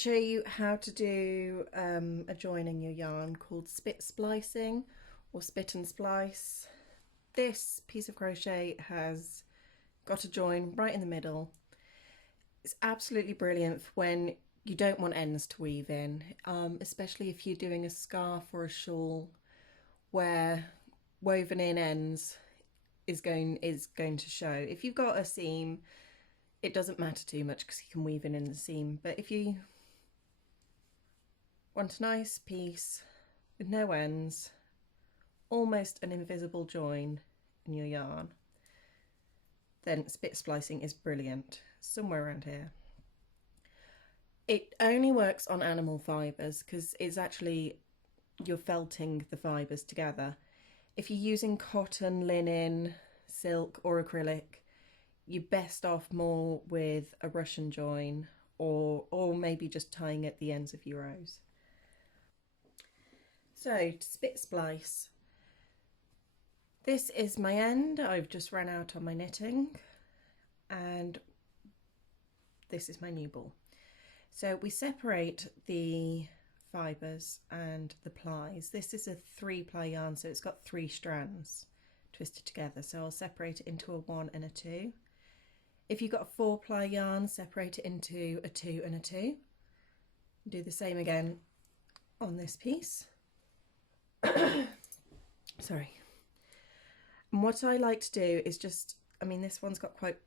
show you how to do a join in your yarn called spit splicing or spit and splice. This piece of crochet has got a join right in the middle. It's absolutely brilliant for when you don't want ends to weave in, especially if you're doing a scarf or a shawl where woven in ends is going to show. If you've got a seam, it doesn't matter too much because you can weave in the seam, but if you want a nice piece with no ends, almost an invisible join in your yarn, then spit splicing is brilliant. Somewhere around here. It only works on animal fibres because it's actually, you're felting the fibres together. If you're using cotton, linen, silk or acrylic, you're best off more with a Russian join or maybe just tying at the ends of your rows. So to spit splice, this is my end. I've just run out on my knitting, and this is my new ball. So we separate the fibres and the plies. This is a 3-ply yarn, so it's got 3 strands twisted together. So I'll separate it into a 1 and a 2. If you've got a 4-ply yarn, separate it into a 2 and a 2. Do the same again on this piece. Sorry. And what I like to do is just, I mean, this one's got quite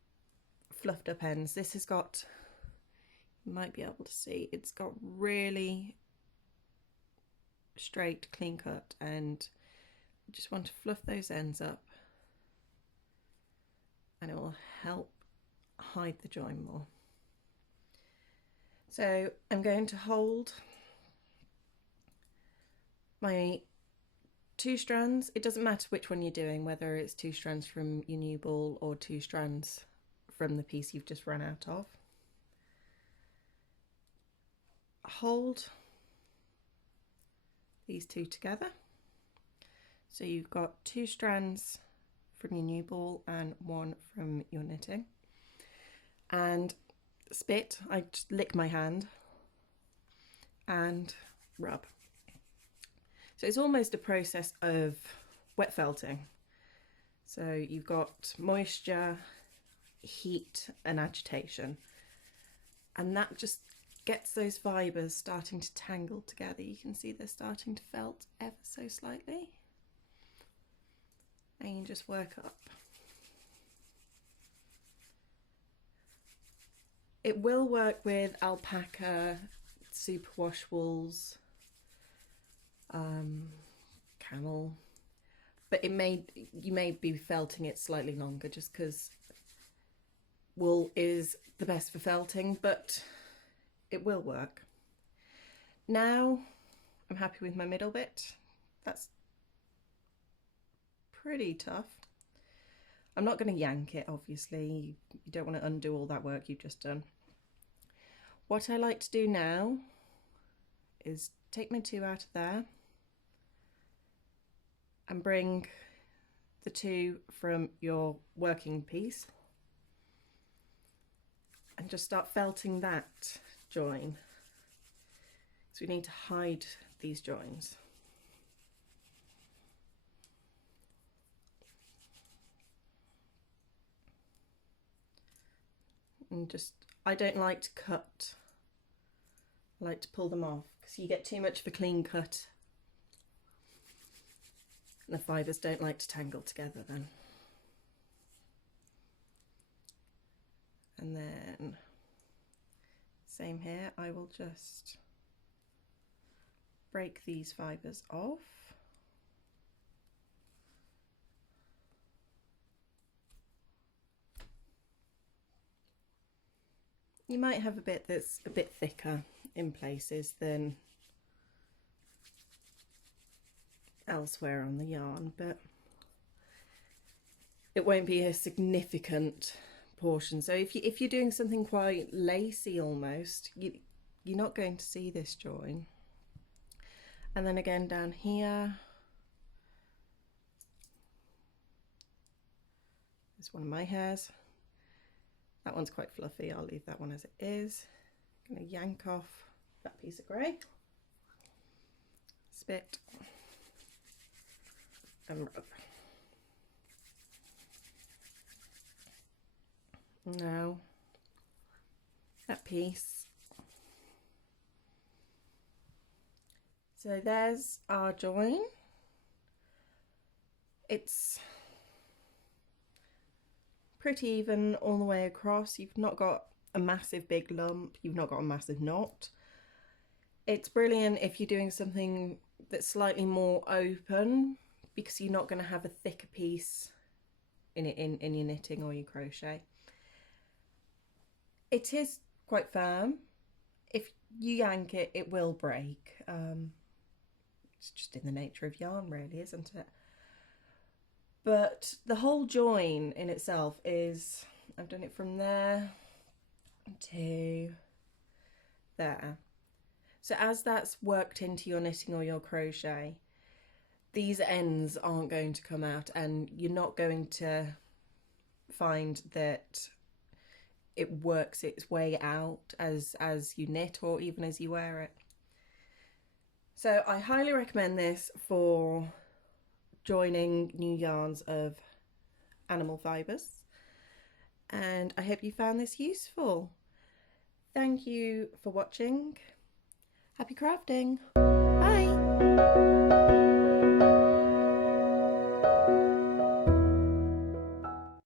fluffed up ends. This has got, you might be able to see, it's got really straight, clean cut, and I just want to fluff those ends up, and it will help hide the join more. So I'm going to hold my 2 strands. It doesn't matter which one you're doing, whether it's 2 strands from your new ball or 2 strands from the piece you've just run out of. Hold these 2 together. So you've got 2 strands from your new ball and 1 from your knitting. And spit, I just lick my hand and rub. So it's almost a process of wet felting. So you've got moisture, heat and agitation, and that just gets those fibres starting to tangle together. You can see they're starting to felt ever so slightly, and you just work up. It will work with alpaca, superwash wools, camel, but you may be felting it slightly longer just because wool is the best for felting, but it will work. Now I'm happy with my middle bit. That's pretty tough. I'm not going to yank it, obviously. You don't want to undo all that work you've just done. What I like to do now is take my 2 out of there and bring the 2 from your working piece and just start felting that join. So we need to hide these joins. And just, I don't like to cut, I like to pull them off because you get too much of a clean cut and the fibres don't like to tangle together then. And then same here, I will just break these fibres off. You might have a bit that's a bit thicker in places than elsewhere on the yarn, but it won't be a significant portion. So if you're doing something quite lacy almost, you're not going to see this join. And then again down here, there's one of my hairs. That one's quite fluffy, I'll leave that one as it is. I'm going to yank off that piece of grey, spit and rub. Now that piece. So there's our join. It's pretty even all the way across. You've not got a massive big lump, you've not got a massive knot. It's brilliant if you're doing something that's slightly more open, because you're not going to have a thicker piece in your knitting or your crochet. It is quite firm. If you yank it, it will break. It's just in the nature of yarn, really, isn't it? But the whole join in itself is, I've done it from there to there. So as that's worked into your knitting or your crochet, these ends aren't going to come out, and you're not going to find that it works its way out as you knit or even as you wear it. So I highly recommend this for joining new yarns of animal fibres, and I hope you found this useful. Thank you for watching. Happy crafting. Bye.